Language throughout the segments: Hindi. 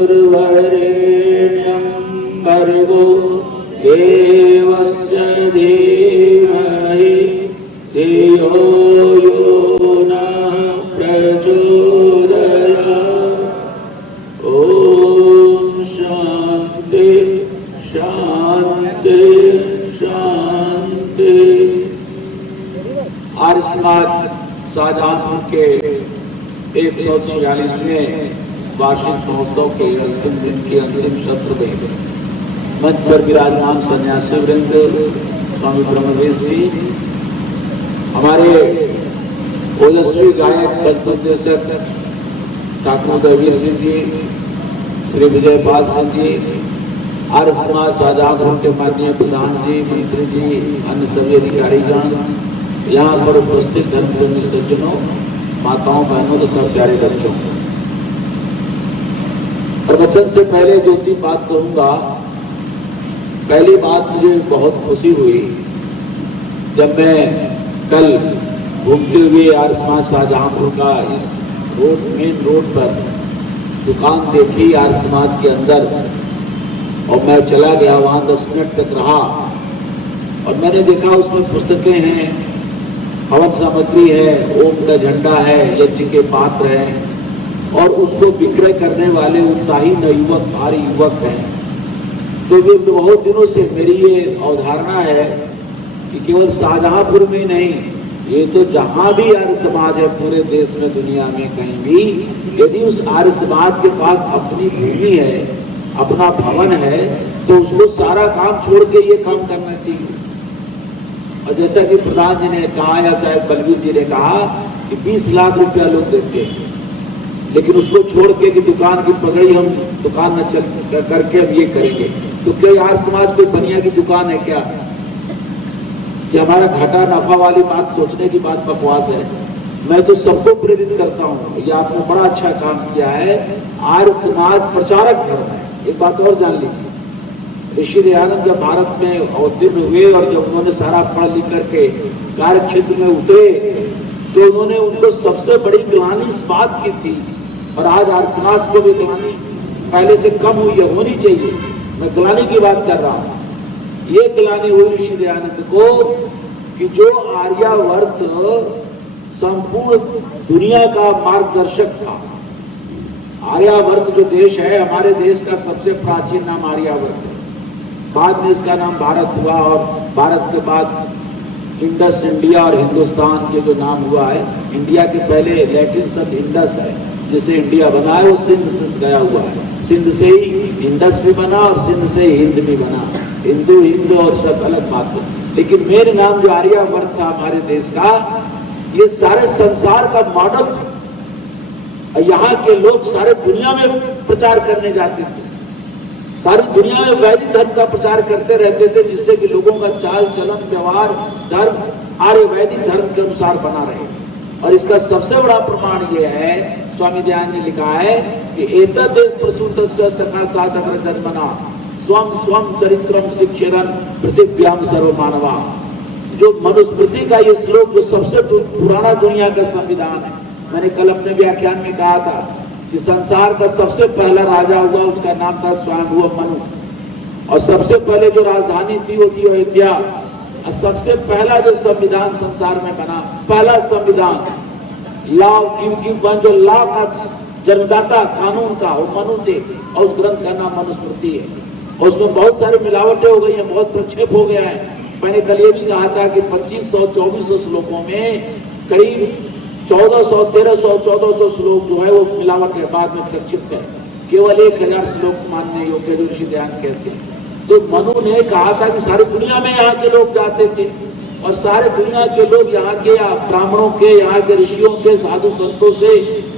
वितुर्वरेण्यं भर्गो देवस्य धीमहि धियो यो नः प्रचोदयात्। ओम शांति शांति शांति। आर्य समाज शाहजहांपुर के 146वें वार्षिक महोत्सव के अंतिम दिन के अंतिम सत्र में मंच पर विराजमान सन्यासी वृंद, स्वामी ब्रह्मवेश जी, हमारे ओजस्वी गायक कल्पनिर्देशक ठाकुर उदयवीर सिंह जी, श्री विजयपाल सिंह जी, आर्य समाज शाहजहांपुर के माननीय प्रधान जी, मंत्री जी, अन्य सभी अधिकारीगण, यहाँ पर उपस्थित धर्मप्रेमी सज्जनों, माताओं, बहनों तथा प्यारे बच्चों, प्रवचन से पहले 2-3 बात कहूंगा। पहली बात, मुझे बहुत खुशी हुई जब मैं कल घूमते हुए आर्य समाज शाहजहांपुर का इस रोड, मेन रोड पर दुकान देखी आर्य समाज के अंदर, और मैं चला गया वहां 10 मिनट तक रहा और मैंने देखा उसमें पुस्तकें हैं, हवन सामग्री है, ओम का झंडा है, यज्ञ के पात्र हैं और उसको विक्रय करने वाले उत्साही नवयुवक, भारी युवक हैं। तो ये बहुत दिनों से मेरी ये अवधारणा है कि केवल शाहजहांपुर में नहीं, ये तो जहां भी आर्य समाज है पूरे देश में, दुनिया में कहीं भी, यदि उस आर्य समाज के पास अपनी भूमि है, अपना भवन है, तो उसको सारा काम छोड़ के ये काम करना चाहिए। और जैसा कि प्रधान जी ने कहा या साहब बलवीर जी ने कहा कि 20 लाख रुपया लोग देते हैं, लेकिन उसको छोड़ के कि दुकान की पगड़ी हम दुकान में चल करके हम ये करेंगे, तो क्या आर्य समाज कोई बनिया की दुकान है क्या? कि हमारा घाटा नफा वाली बात सोचने की बात बकवास है। मैं तो सबको प्रेरित करता हूँ, ये आपने बड़ा अच्छा काम किया है। आर्य समाज प्रचारक धर्म है। एक बात और जान लीजिए, ऋषि दयानंद जब भारत में अवतीर्ण हुए और जब उन्होंने सारा पढ़ लिख करके कार्य क्षेत्र में उतरे, तो उन्होंने उनको सबसे बड़ी ग्लानि इस बात की थी, और आज आर्य समाज को भी ग्लानि पहले से कम हुई है, होनी चाहिए। मैं ग्लानि की बात कर रहा हूं। ये ग्लानि हुई ऋषि दयानंद को कि जो आर्यावर्त संपूर्ण दुनिया का मार्गदर्शक था। आर्यावर्त जो देश है, हमारे देश का सबसे प्राचीन नाम आर्यावर्त है। बाद में इसका नाम भारत हुआ और भारत के बाद इंडस इंडिया और हिंदुस्तान के जो नाम हुआ है, इंडिया के पहले लैटिन शब्द इंडस है, जिसे इंडिया बना है, वो सिंध से गया हुआ है। सिंध से ही इंडस भी बना और सिंध से ही हिंद भी बना। हिंदू हिंद और सब अलग बात है, लेकिन मेन नाम जो आर्यावर्त था हमारे देश का, ये सारे संसार का मॉडल था। यहाँ के लोग सारे दुनिया में प्रचार करने जाते थे, सारी दुनिया में वैदिक धर्म का प्रचार करते रहते थे, जिससे कि लोगों का चाल चलन व्यवहार धर्म आर्य वैदिक धर्म के अनुसार बना रहे। और इसका सबसे बड़ा प्रमाण यह है, स्वामी दयानंद ने लिखा है कि एतद्देश प्रसूतस्य सखा साधक जन्मना स्वम स्वम चरित्रम शिक्षरन पृथिव्याम सर्वमानवा। जो मनुस्मृति का ये श्लोक, जो सबसे पुराना दुनिया का संविधान है, मैंने कल अपने व्याख्यान में कहा था कि संसार का सबसे पहला राजा हुआ, उसका नाम था स्वयंभुव मनु, और सबसे पहले जो राजधानी थी वो थी अयोध्या। और सबसे पहला जो संविधान संसार में बना, पहला संविधान लॉ वन, जो लॉ का जन्मदाता कानून का, वो मनु थे, और उस ग्रंथ का नाम मनुस्मृति है। और उसमें बहुत सारी मिलावटें हो गई हैं, बहुत प्रक्षेप हो गया है। मैंने कल ये भी कहा था कि 2500-2400 श्लोकों में करीब 1400, 1300, 1400 श्लोक जो है वो मिलावट है, बाद में प्रक्षिप्त है। केवल 1000 श्लोक मानने योग्य जो ऋषि दयानंद कहते हैं। तो मनु ने कहा था कि सारी दुनिया में यहाँ के लोग जाते थे, और सारे दुनिया के लोग यहाँ के ब्राह्मणों के, यहाँ के ऋषियों के, साधु संतों से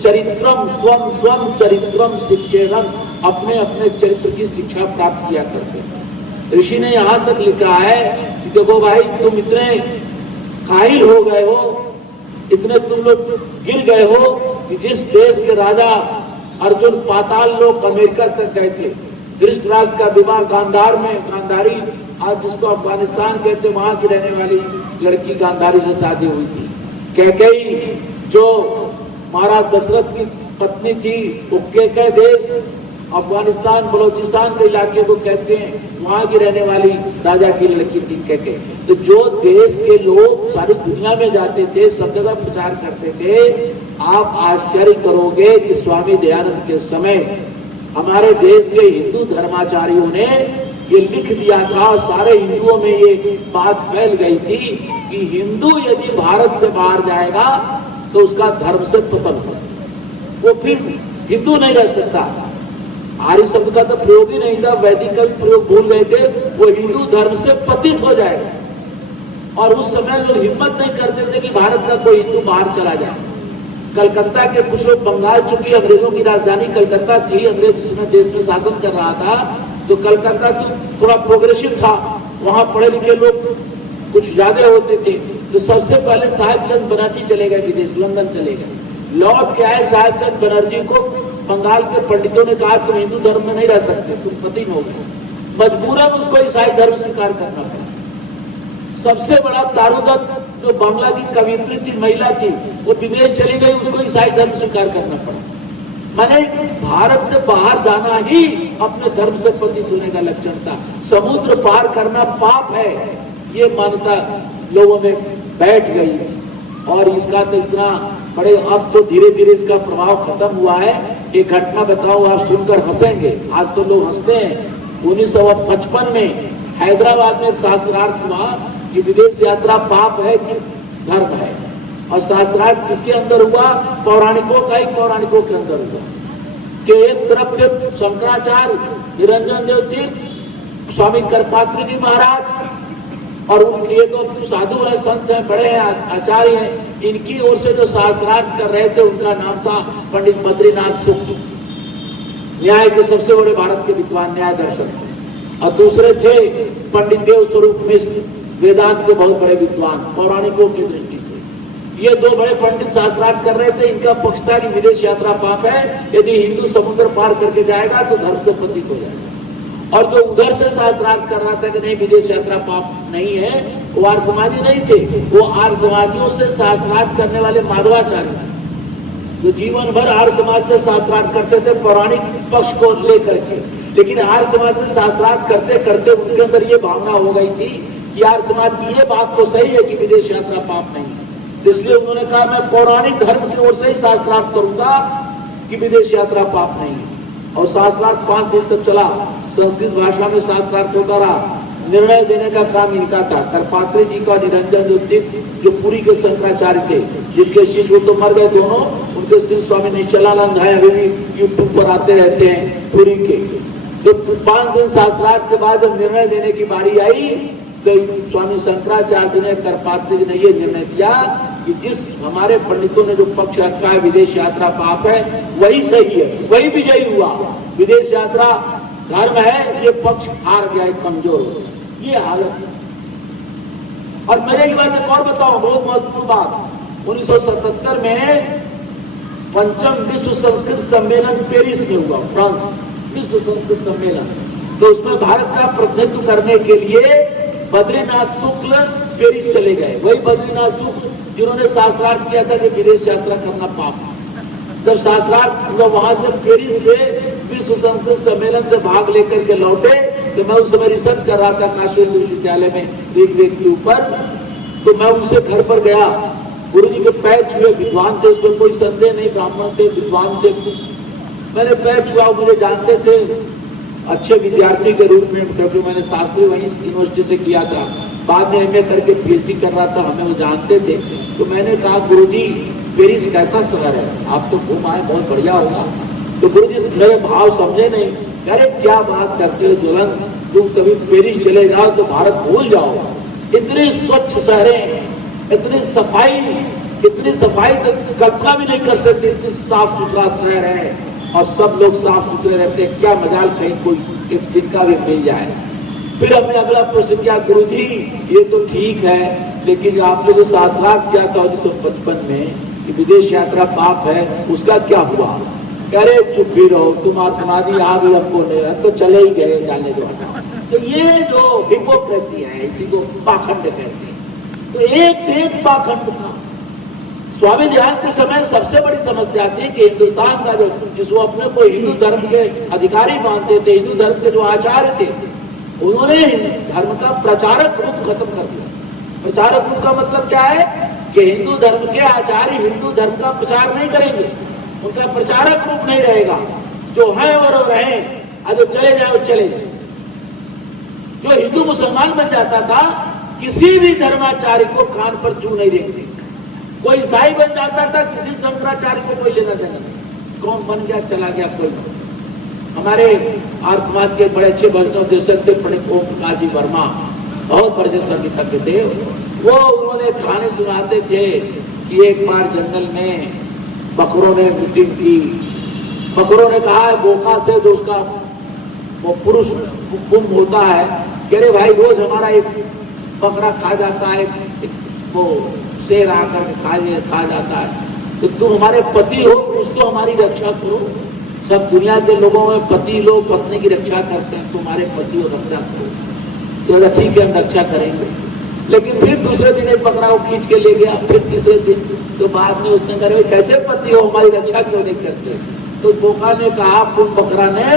चरित्रम स्वम स्वम चरित्रम शिक्षेरम, अपने अपने चरित्र की शिक्षा प्राप्त किया करते थे। ऋषि ने यहाँ तक लिखा है कि देखो भाई, तुम इतने काहिल हो गए हो, इतने तुम लोग गिर गए हो कि जिस देश के राजा अर्जुन पाताल लोक अमेरिका तक गए थे, धृतराष्ट्र का विवाह गांधार में, गांधारी आज जिसको अफगानिस्तान कहते, वहां की रहने वाली लड़की गांधारी से शादी हुई थी। कैकेयी जो महाराज दशरथ की पत्नी थी, वो कैकेय देश अफगानिस्तान बलोचिस्तान के इलाके को कहते हैं, वहां की रहने वाली राजा की लड़की थी कह के। तो जो देश के लोग सारी दुनिया में जाते थे, सब जगह प्रचार करते थे, आप आश्चर्य करोगे कि स्वामी दयानंद के समय हमारे देश के हिंदू धर्माचार्यों ने ये लिख दिया था और सारे हिंदुओं में ये बात फैल गई थी कि हिंदू यदि भारत से बाहर जाएगा तो उसका धर्म से पतन हो, वो फिर हिंदू नहीं रह सकता। आर्य शब्द का तो प्रयोग ही नहीं था, वैदिक का भी प्रयोग भूल गए थे, वो हिंदू धर्म से पतित हो जाएगा। और उस समय लोग हिम्मत नहीं करते थे कि भारत का कोई हिंदू बाहर चला जाए। कलकत्ता के कुछ लोग बंगाल, चूंकि अंग्रेजों की राजधानी कलकत्ता थी, अंग्रेज जिसमें देश में शासन कर रहा था, तो कलकत्ता तो थोड़ा प्रोग्रेसिव था, वहां पढ़े लिखे लोग कुछ ज्यादा होते थे। तो सबसे पहले साहेबचंद बनर्जी चले गए विदेश, लंदन चले गए। लौट के आए साहेबचंद बनर्जी को बंगाल के पंडितों ने कहा तुम हिंदू धर्म में नहीं रह सकते, तुम पतिन हो गए। मजबूरन उसको ईसाई धर्म स्वीकार करना पड़ा। सबसे बड़ा तारुदत्त जो बांग्ला की कवियत्री थी, महिला थी, वो विदेश चली गई, उसको ईसाई धर्म स्वीकार करना पड़ा। माने भारत से बाहर जाना ही अपने धर्म से पतित होने का लक्षण था। समुद्र पार करना पाप है, ये मान्यता लोगों में बैठ गई और इसका तो इतना बड़े, अब तो धीरे धीरे इसका प्रभाव खत्म हुआ है। एक घटना बताओ, आप सुनकर हंसेंगे, आज तो लोग हंसते हैं। 1955 में हैदराबाद में एक शास्त्रार्थ हुआ कि विदेश यात्रा पाप है कि धर्म है, और शास्त्रार्थ किसके अंदर हुआ? पौराणिकों का ही पौराणिकों के अंदर हुआ कि एक तरफ से शंकराचार्य, निरंजन देव तीर्थ, स्वामी करपात्री जी महाराज और उनके ये तो साधु हैं, संत हैं, बड़े हैं, आचार्य हैं, इनकी ओर से जो शास्त्रार्थ कर रहे थे उनका नाम था पंडित बद्रीनाथ शुक्ल, न्याय के सबसे बड़े भारत के विद्वान, न्याय दर्शन। और दूसरे थे पंडित देव स्वरूप मिश्र, वेदांत के बहुत बड़े विद्वान, पौराणिकों की दृष्टि से। ये दो बड़े पंडित शास्त्रार्थ कर रहे थे। इनका पक्ष था कि विदेश यात्रा पाप है, यदि हिंदू समुद्र पार करके जाएगा तो धर्म से पतित हो जाएगा। और जो उधर से शास्त्रार्थ कर रहा था कि नहीं विदेश यात्रा पाप नहीं है, वो आर्य समाजी नहीं थे, वो आर्य समाजियों से शास्त्रार्थ करने वाले माधवाचार्य थे, जो जीवन भर आर्य समाज से शास्त्रार्थ करते थे पौराणिक पक्ष को लेकर के। लेकिन आर्य समाज से शास्त्रार्थ करते करते उनके अंदर ये भावना हो गई थी कि आर्य समाज की ये बात तो सही है कि विदेश यात्रा पाप नहीं है, इसलिए उन्होंने कहा मैं पौराणिक धर्म की ओर से ही शास्त्रार्थ करूंगा कि विदेश यात्रा पाप नहीं है। और शास्त्रार्थ 5 दिन तक चला, संस्कृत भाषा में शास्त्रार्थ होता रहा। निर्णय देने का काम इनका था, करपात्री जी का, निरंजन देव तीर्थ जो पुरी के शंकराचार्य थे, जिनके शिष्य तो मर गए दोनों, उनके शिष्य स्वामी निश्चलानंद है, अभी भी यूट्यूब पर आते रहते हैं पुरी के। तो 5 दिन शास्त्रार्थ के बाद जब निर्णय देने की बारी आई तो स्वामी शंकराचार्य ने, करपात्री जी ने यह निर्णय दिया कि जिस हमारे पंडितों ने जो पक्ष रखा है विदेश यात्रा पाप है, वही सही है, वही विजयी हुआ। विदेश यात्रा धर्म है, ये पक्ष हार गया, कमजोर हो गया, ये हालत है। और मैं एक बात और बताऊं, बहुत महत्वपूर्ण बात, 1977 में 5वीं विश्व संस्कृत सम्मेलन पेरिस में हुआ, फ्रांस विश्व संस्कृत सम्मेलन। तो उसमें भारत का प्रतिनिधित्व करने के लिए बद्रीनाथ शुक्ल पेरिस चले गए। वही बद्रीनाथ शुक्ल जिन्होंने शास्त्रार्थ किया था कि विदेश यात्रा करना पाप है। जब शास्त्रार्थ वहां से पेरिस से विश्व संस्कृत सम्मेलन से भाग लेकर के लौटे, तो मैं उस समय रिसर्च कर रहा था काशी विश्वविद्यालय में ऋग्वेद के ऊपर। तो मैं उनसे घर पर गया, गुरु जी के पैर छुए, विद्वान थे, उसमें कोई संदेह नहीं, ब्राह्मण थे, विद्वान थे। मैंने पैर छुआ, मुझे जानते थे अच्छे विद्यार्थी के रूप में, क्योंकि मैंने शास्त्री वहीं यूनिवर्सिटी से किया था, बाद में एमए करके पीएचडी कर रहा था, हमें वो जानते थे। तो मैंने कहा गुरुजी पेरिस कैसा शहर है, आप तो घूम आए, बहुत बढ़िया होगा। तो गुरुजी मेरे भाव समझे नहीं, अरे क्या बात करते हो दुल्हन, तुम कभी पेरिस चले जाओ तो भारत भूल जाओ, इतने स्वच्छ शहरें, इतनी सफाई तो कल्पना भी नहीं कर सकते, इतनी साफ सुथरा शहर है और सब लोग साफ सुथरे रहते हैं, क्या मजाल कहीं कोई एक दिन का भी मिल जाए। फिर हमने अगला प्रश्न किया, गुरुजी ये तो ठीक है, लेकिन आपने जो शास्त्रार्थ किया था 1955 में कि विदेश यात्रा पाप है, उसका क्या हुआ? अरे चुप ही रहो, तुम्हारा समाधि आ गई, हमको नहीं, तो चले ही गए, जाने दो। तो ये जो हिपोक्रेसी है, इसी को पाखंड कहते हैं। तो एक से एक पाखंड था। स्वामी दयानंद के समय सबसे बड़ी समस्या थी कि हिंदुस्तान का जो जिसको अपने को हिंदू धर्म के अधिकारी मानते थे, हिंदू धर्म के जो आचार्य थे, उन्होंने धर्म का प्रचारक रूप खत्म कर दिया। प्रचारक रूप का मतलब क्या है कि हिंदू धर्म के आचार्य हिंदू धर्म का प्रचार नहीं करेंगे, उनका प्रचारक रूप नहीं रहेगा। जो है और रहे, जो चले जाए वो चले जाए। जो हिंदू मुसलमान बन जाता था, किसी भी धर्माचार्य को कान पर जू नहीं देखते। कोई ईसाई बन जाता था, किसी शंकराचार्य को कोई लेना देना नहीं। कौन बन गया चला गया कोई नहीं। हमारे आर्य समाज के बड़े अच्छे वैष्णवदेशक थे पंडित ओम प्रकाश जी वर्मा, बहुत बड़े संगीतज्ञ थे। वो उन्होंने कहानी सुनाते थे कि एक बार जंगल में बकरों ने मीटिंग की। बकरों ने कहा बोका से जो उसका वो पुरुष कुंभ होता है, कह रहे भाई रोज हमारा एक बकरा खा जाता है, वो शेर आकर खा जाता है, तो तुम हमारे पति हो, कुछ तो हमारी रक्षा करो। सब दुनिया के लोगों में पति लोग पत्नी की रक्षा करते हैं, तुम्हारे पति और रक्षा करो। तो ठीक है हम रक्षा करेंगे। लेकिन फिर दूसरे दिन एक बकरा वो खींच के ले गया। फिर तीसरे दिन तो बाद में उसने कहा कैसे पति हो, हमारी रक्षा क्यों नहीं करते? तो बोका ने कहा उन बकरा ने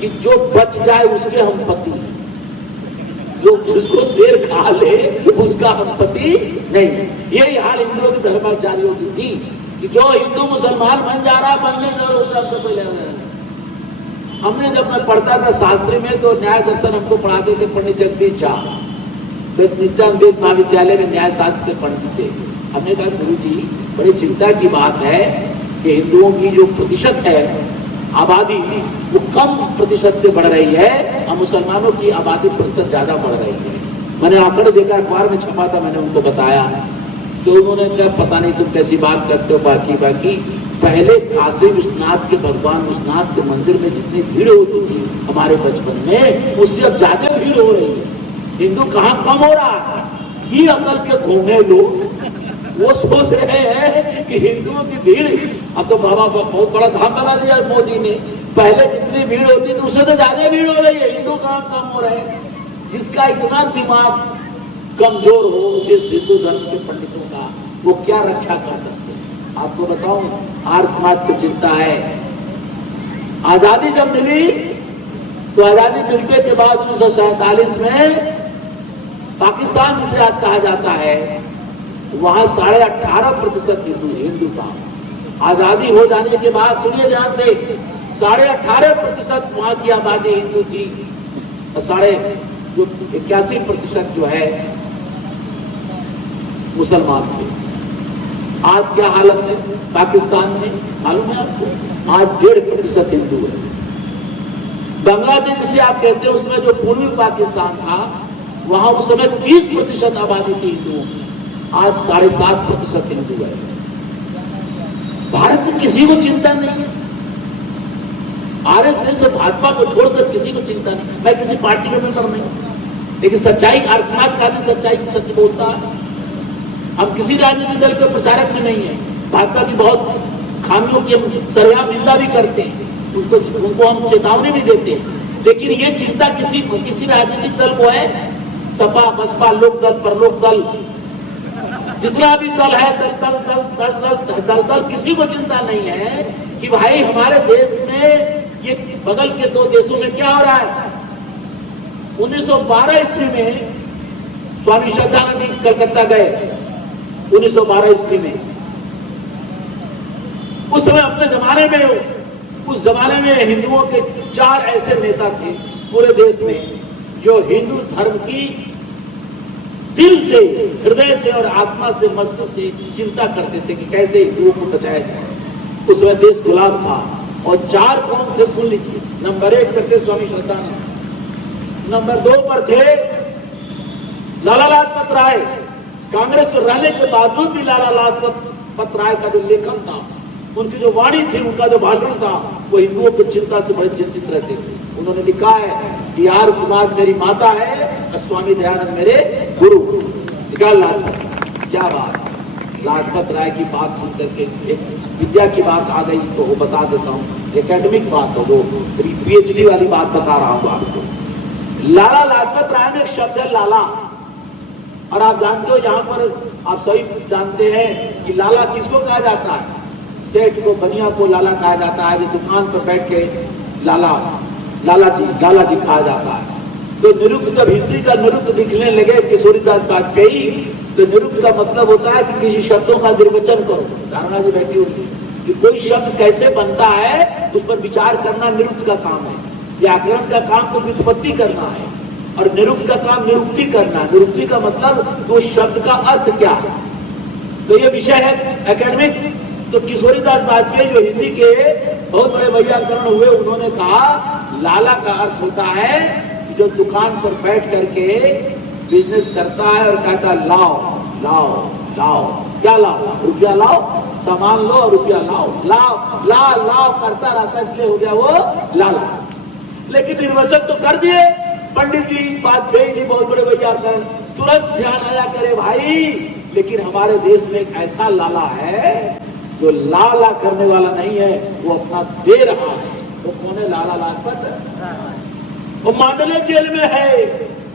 कि जो बच जाए उसके हम पति, जो जिसको शेर खा ले उसका हम पति नहीं। यही हाल हिंदुओं के धर्माचार्यों की थी कि जो हिंदू मुसलमान बन जा रहा बनने जो सबसे पहले हमने जब मैं पढ़ता था शास्त्री में तो न्याय दर्शन हमको पढ़ाते थे पंडित जगदीश झा, नित्यानंद महाविद्यालय में न्याय शास्त्र के पंडित थे। हमने कहा गुरु जी बड़ी चिंता की बात है कि हिंदुओं की जो प्रतिशत है आबादी वो कम प्रतिशत से बढ़ रही है और मुसलमानों की आबादी प्रतिशत ज्यादा बढ़ रही है। मैंने आंकड़े देखा, अखबार में छपा था, मैंने उनको बताया तो उन्होंने कहा पता नहीं तुम कैसी बात करते हो। बाकी पहले काशी विश्वनाथ के भगवान विश्वनाथ के मंदिर में जितनी भीड़ होती थी हमारे बचपन में, उससे अब ज्यादा भीड़ हो रही है। हिंदू कहाँ कम हो रहा है? ही अकल के घूमे लोग वो सोच रहे हैं कि हिंदुओं की भीड़, अब तो बाबा बहुत बड़ा धाम बना दिया मोदी ने। पहले जितनी भीड़ होती थी उससे तो ज्यादा भीड़ हो रही है। हिंदू कहाँ कम हो रहे हैं? जिसका इतना दिमाग कमजोर हो, जिस हिंदू धर्म के पंडितों का, वो क्या रक्षा कर सकते हैं? आपको बताऊं, आर्य समाज को चिंता है। आजादी जब मिली तो आजादी मिलने के बाद 1947 में पाकिस्तान जिसे आज कहा जाता है, वहां 18.5% हिंदू था। आजादी हो जाने के बाद सुनिए ध्यान से, 18.5% वहां की आबादी हिंदू थी और 81% जो है मुसलमान थे। आज क्या हालत है पाकिस्तान में मालूम है आपको? आज 1.5% हिंदू है। बांग्लादेश जिसे आप कहते हैं उसमें जो पूर्वी पाकिस्तान था वहां उस समय 30% आबादी थी हिंदुओं की, आज 7.5% हिंदू है। भारत में किसी को चिंता नहीं है, आरएसएस और भाजपा को छोड़कर किसी को चिंता नहीं। मैं किसी पार्टी का मेंबर नहीं, लेकिन सच्चाई आर्य समाज का आदमी सच्चाई सच बोलता है। हम किसी राजनीतिक दल के प्रचारक में नहीं है। भाजपा की बहुत खामियों की हम सर्वव्यापी निंदा भी करते हैं, उनको हम चेतावनी भी देते हैं, लेकिन ये चिंता किसी राजनीतिक दल को है? सपा बसपा लोकदल परलोकदल जितना भी दल है, दल किसी को चिंता नहीं है कि भाई हमारे देश में ये बगल के दो देशों में क्या हो रहा है। 1912 ईस्वी में स्वामी श्रद्धानंद जी कलकत्ता गए, 1912 ईस्वी में। उस समय अपने जमाने में, उस जमाने में हिंदुओं के 4 ऐसे नेता थे पूरे देश में जो हिंदू धर्म की दिल से, हृदय से और आत्मा से, मस्तिष्क से चिंता करते थे कि कैसे हिंदुओं को बचाया जाए। उस समय देश गुलाम था और 4 कौन थे सुन लीजिए। नंबर 1 पर थे स्वामी श्रद्धानंद, नंबर 2 पर थे लाला लाजपत राय। कांग्रेस में रहने के बावजूद भी लाला लाजपत राय का जो लेखन था, उनकी जो वाणी थी, उनका जो भाषण था, वो हिंदुओं की चिंता से बड़े चिंतित रहते थे। उन्होंने लिखा है कि आर्य समाज मेरी माता है और स्वामी दयानंद मेरे गुरु। लाजपत, क्या बात! लाजपत राय की बात सुनकर के एक विद्या की बात आ गई तो वो बता देता हूँ, एकेडमिक बात हो, वो पीएचडी वाली बात बता रहा हूँ आपको। लाला लाजपत राय में एक शब्द है लाला, और आप जानते हो यहाँ पर आप सभी जानते हैं कि लाला किसको कहा जाता है? सेठ को, बनिया को लाला कहा जाता है, जो दुकान पर बैठ के लाला जी कहा जाता है। तो निरुक्त, जब हिंदी का निरुक्त लिखने लगे किशोरीदास वाजपेयी, तो निरुक्त का मतलब होता है कि किसी शब्दों का निर्वचन करो। धारणा जी बैठी होगी कि कोई शब्द कैसे बनता है उस पर विचार करना निरुक्त का काम है। व्याकरण का काम तो व्युत्पत्ति करना है और निरुक्त का काम निरुक्ति करना। निरुक्ति का मतलब तो शब्द का अर्थ क्या है। तो ये विषय है एकेडमिक। तो किशोरीदास वाजपेयी जो हिंदी के बहुत बड़े वैयाकरण हुए, उन्होंने कहा लाला का अर्थ होता है जो दुकान पर बैठ करके बिजनेस करता है और कहता लाओ लाओ लाओ, क्या लाओ? रुपया लाओ, सामान लो और रुपया लाओ, लाओ लाओ लाओ करता रहता, इसलिए हो गया वो लाला। लेकिन निर्वचन तो कर दिए पंडित जी, वाजपेयी जी, बहुत बड़े वैयाकरण। तुरंत ध्यान आया करे भाई, लेकिन हमारे देश में एक ऐसा लाला है जो लाला करने वाला नहीं है, वो अपना दे रहा है। वो कौन है? लाला लाजपत। वो मांडले जेल में है।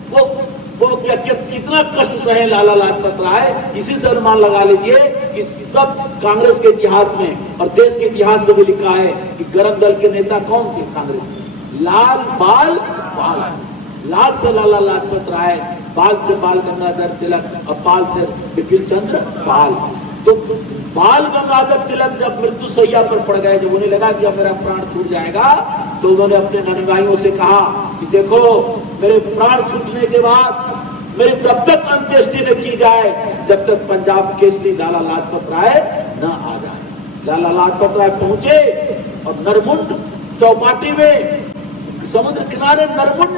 वो क्या कितना कष्ट सहे लाला लाजपत राय। इसी से अनुमान लगा लीजिए कि सब कांग्रेस के इतिहास में और देश के इतिहास में भी लिखा है कि गरम दल के नेता कौन थे कांग्रेस में? लाल, बाल, पाल। लाल से लाला लाजपत राय, बाल से बाल गंगाधर तिलक और पाल से बिपिन चंद्र पाल। तो बाल गंगाधर तिलक जब मृत्यु सैया पर पड़ गए, जब उन्हें लगा कि अब मेरा प्राण छूट जाएगा, तो उन्होंने अपने अनुयायियों से कहा कि देखो, मेरे प्राण छूटने के बाद मेरी तब तक अंत्येष्टि न की जाए जब तक पंजाब केसरी लाला लाजपत राय न आ जाए। लाला लाजपत राय पहुंचे और नरमुंड चौपाटी में, समुद्र किनारे नरमुंड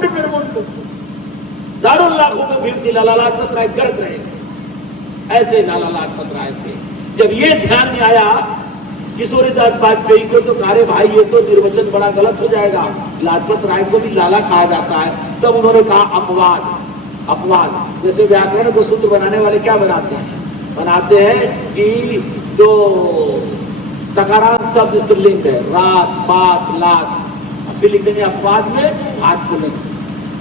दारुल लाखों में भीड़ थी। लाला लाजपत राय गर्क रहे, ऐसे लाला लाजपत राय थे। जब ये ध्यान में आया किशोरीदास वाजपेयी को, तो कहा भाई ये तो निर्वचन बड़ा गलत हो जाएगा, लाजपत राय को भी लाला कहा जाता है। तब उन्होंने कहा अपवाद। अपवाद जैसे व्याकरण को सूत्र बनाने वाले क्या बनाते हैं कि जो तकारांत शब्द स्त्रीलिंग है, रात, बात, लात, फिर लिख देंगे अपवाद में हाथ को लेंगे।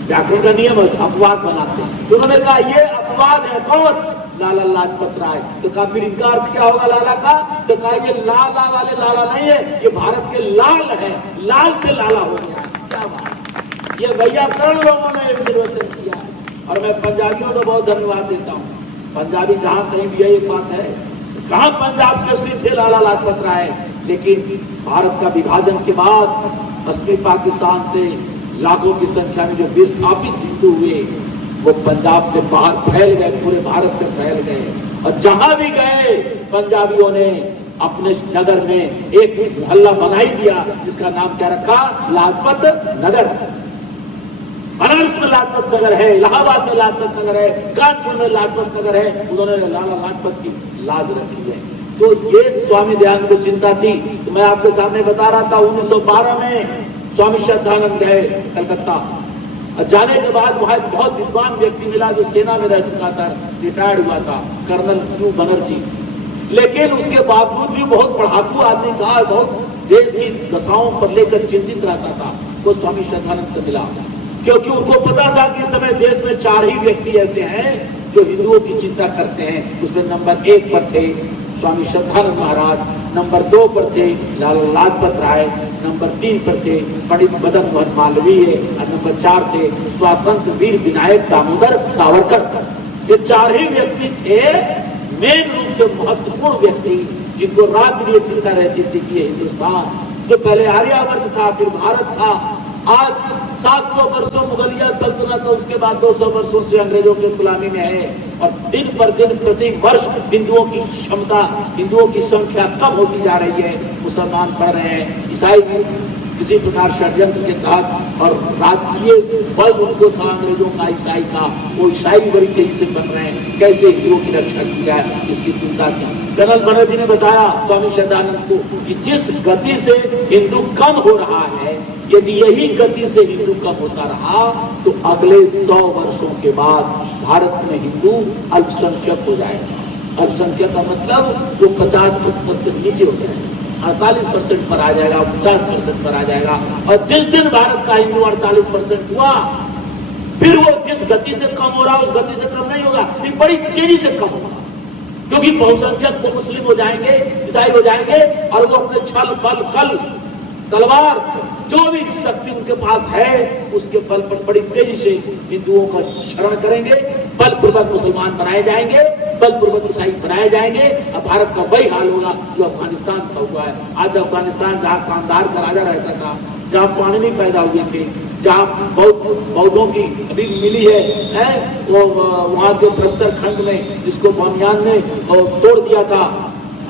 व्याकरण का नियम है, अपवाद बनाते हैं। तो उन्होंने कहा ये अपवाद है। कौन? लाला लाजपत राय। तो कहा फिर इनका अर्थ क्या होगा लाला का? तो कहा ये लाला वाले लाला नहीं है, ये भारत के लाल है, लाल से लाला हो गया। क्या बात! ये वैयाकरण लोगों ने निर्वचन किया। और मैं पंजाबियों को बहुत धन्यवाद देता हूँ। पंजाबी जहां कहीं भी एक बात है, कहां पंजाब के श्री थे लाला लाजपत राय। लेकिन भारत का विभाजन के बाद पश्चिमी पाकिस्तान से लाखों की संख्या में जो विस्थापित हिंदू हुए, वो पंजाब से बाहर फैल गए, पूरे भारत में फैल गए। और जहां भी गए पंजाबियों ने अपने नगर में एक मोहल्ला बना ही दिया, जिसका नाम क्या रखा? लाजपत नगर। बनारस में लाजपत नगर है, इलाहाबाद में लाजपत नगर है, कानपुर में लाजपत नगर है। उन्होंने लाला लाजपत की लाज रखी है। तो ये स्वामी दयानंद को चिंता थी। तो मैं आपके सामने बता रहा था 1912 में स्वामी श्रद्धानंद गए कलकत्ता। जाने के बाद वहां एक बहुत विद्वान व्यक्ति मिला जो सेना में रह चुका था, रिटायर्ड हुआ था, कर्नल क्यू बनर्जी। लेकिन उसके बावजूद भी बहुत पढ़ाकू आदमी था, बहुत देश की दशाओं पर लेकर चिंतित रहता था। वो स्वामी श्रद्धानंद से मिला, क्योंकि उनको पता था कि इस समय देश में 4 ही व्यक्ति ऐसे हैं जो हिंदुओं की चिंता करते हैं। उसमें नंबर 1 पर थे स्वामी श्रद्धानंद महाराज, नंबर 2 पर थे लाला लाजपत राय, नंबर 3 पर थे पंडित मदन मोहन मालवीय और नंबर 4 थे स्वतंत्र वीर विनायक दामोदर सावरकर। ये 4 ही व्यक्ति थे मेन रूप से महत्वपूर्ण व्यक्ति, जिनको राष्ट्रीय चिंता रहती थी कि हिंदुस्तान जो पहले आर्यावर्त था, फिर भारत था, आज 700 वर्षों मुगलिया सल्तनत और उसके बाद 200 वर्षों से अंग्रेजों की गुलामी में है। और दिन पर दिन प्रति वर्ष हिंदुओं की क्षमता, हिंदुओं की संख्या कम होती जा रही है। मुसलमान बढ़ रहे हैं, ईसाई किसी प्रकार षड्यंत्र के तहत और राजकीय बल उनको था अंग्रेजों का, ईसाई का, वो ईसाई बड़ी तेजी से बन रहे हैं। कैसे हिंदुओं की रक्षा की जाए, इसकी चिंता थी। कर्नल बनर्जी ने बताया स्वामी श्रद्धानंद को कि जिस गति से हिंदू कम हो रहा है, यदि यही गति से हिंदू कम होता रहा तो अगले 100 वर्षों के बाद भारत में हिंदू अल्पसंख्यक हो जाएगा। अल्पसंख्यक का मतलब वो 50% से नीचे हो जाएगा, 48% पर आ जाएगा, 50% पर आ जाएगा। और जिस दिन भारत का हिंदू 48% हुआ, फिर वो जिस गति से कम हो रहा उस गति से कम नहीं होगा, फिर बड़ी तेजी से कम होगा। क्योंकि बहुसंख्यक वो मुस्लिम हो जाएंगे, ईसाई हो जाएंगे और वो अपने छल बल कल तलवार जो भी शक्ति उनके पास है उसके बल पर बड़ी तेजी से हिंदुओं का शरण करेंगे, बलपूर्वक मुसलमान बनाए जाएंगे, बलपूर्वक ईसाई बनाए जाएंगे। अब भारत का वही हाल होगा जो अफगानिस्तान का हुआ है। आज अफगानिस्तान जहां कांधार का राजा रहता था, जहां पाणिनी पैदा हुए थे, जहां बौद्धों की अभी मिली है वो वहां के प्रस्तर खंड में जिसको बामियान ने तोड़ दिया था,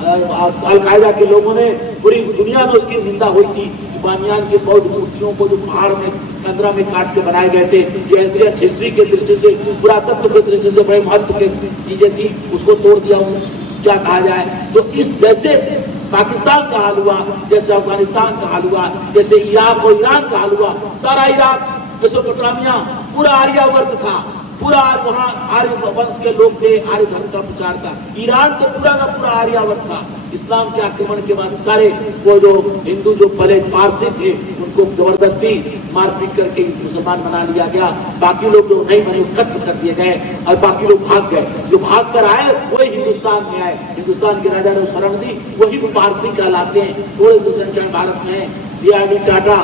अलकायदा के लोगों ने पूरी दुनिया में उसकी निंदा हुई थी। बामियान की बौद्ध मूर्तियों को जो पहाड़ में कंदरा में काट के बनाए गए थे, ये एंशिएंट हिस्ट्री के दृष्टि से, पुरातत्व के दृष्टि से बड़े महत्व की चीजें थी, उसको तोड़ दिया। क्या कहा जाए, तो इस जैसे पाकिस्तान का हाल हुआ, जैसे अफगानिस्तान का हाल हुआ, जैसे इराक और ईरान का हाल हुआ। सारा इराक मेसोपोटामिया पूरा आर्यावर्त था, पूरा वहां आर्य वंश के लोग थे, आर्य धर्म का प्रचार था। ईरान तो पूरा का पूरा आर्यावर्त था। इस्लाम के आक्रमण के बाद सारे वो जो हिंदू जो पहले पारसी थे उनको जबरदस्ती मारपीट करके मुसलमान बना लिया गया। बाकी लोग जो नहीं बने कत्ल कर दिए गए और बाकी लोग भाग गए। जो भाग कर आए वही हिंदुस्तान में आए, हिंदुस्तान के राजा ने शरण दी, वही पारसी कहलाते हैं। थोड़े से संख्या में भारत में है। जे.आर.डी. टाटा,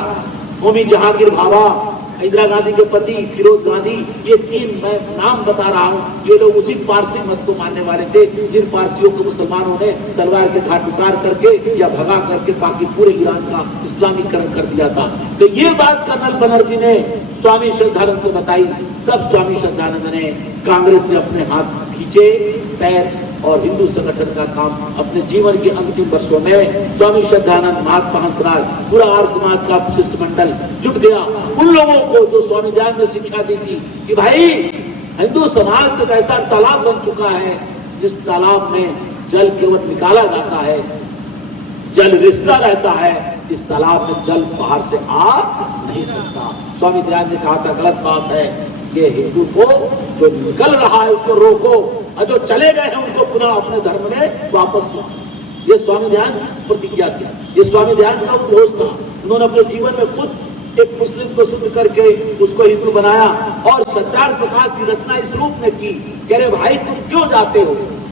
होमी जहांगीर भाभा, इंदिरा गांधी के पति फिरोज गांधी, ये तीन मैं नाम बता रहा हूं, ये लोग उसी पारसी मत को मानने वाले थे जिन पारसियों को मुसलमानों ने तलवार के घाट उतार करके या भगा करके बाकी पूरे ईरान का इस्लामीकरण कर दिया था। तो ये बात कर्नल बनर्जी ने स्वामी श्रद्धानंद को बताई। तब स्वामी श्रद्धानंद ने कांग्रेस से अपने हाथ खींचे पैर और हिंदू संगठन का काम अपने जीवन के अंतिम वर्षों में स्वामी श्रद्धानंद, महात्मा हंसराज, पूरा आर्य समाज का शिष्टमंडल जुट गया। उन लोगों को जो स्वामी दयानंद ने शिक्षा दी थी कि भाई हिंदू समाज एक ऐसा तालाब बन चुका है जिस तालाब में जल केवल निकाला जाता है, जल रिश्ता रहता है, इस तालाब में जल बाहर से आ नहीं सकता। स्वामी दयानंद ने कहा था गलत बात है, ये हिंदू को जो निकल रहा है उसको रोको और जो चले गए हैं उनको पुनः अपने धर्म में वापस लाओ। ये स्वामी दयानंद प्रतिज्ञा थी, ये स्वामी दयानंद का उद्घोष था। उन्होंने अपने जीवन में खुद एक मुस्लिम को शुद्ध करके उसको हिंदू बनाया और सत्याग्रह प्रकाश की रचना इस रूप में की, कह रहे भाई तुम क्यों जाते हो,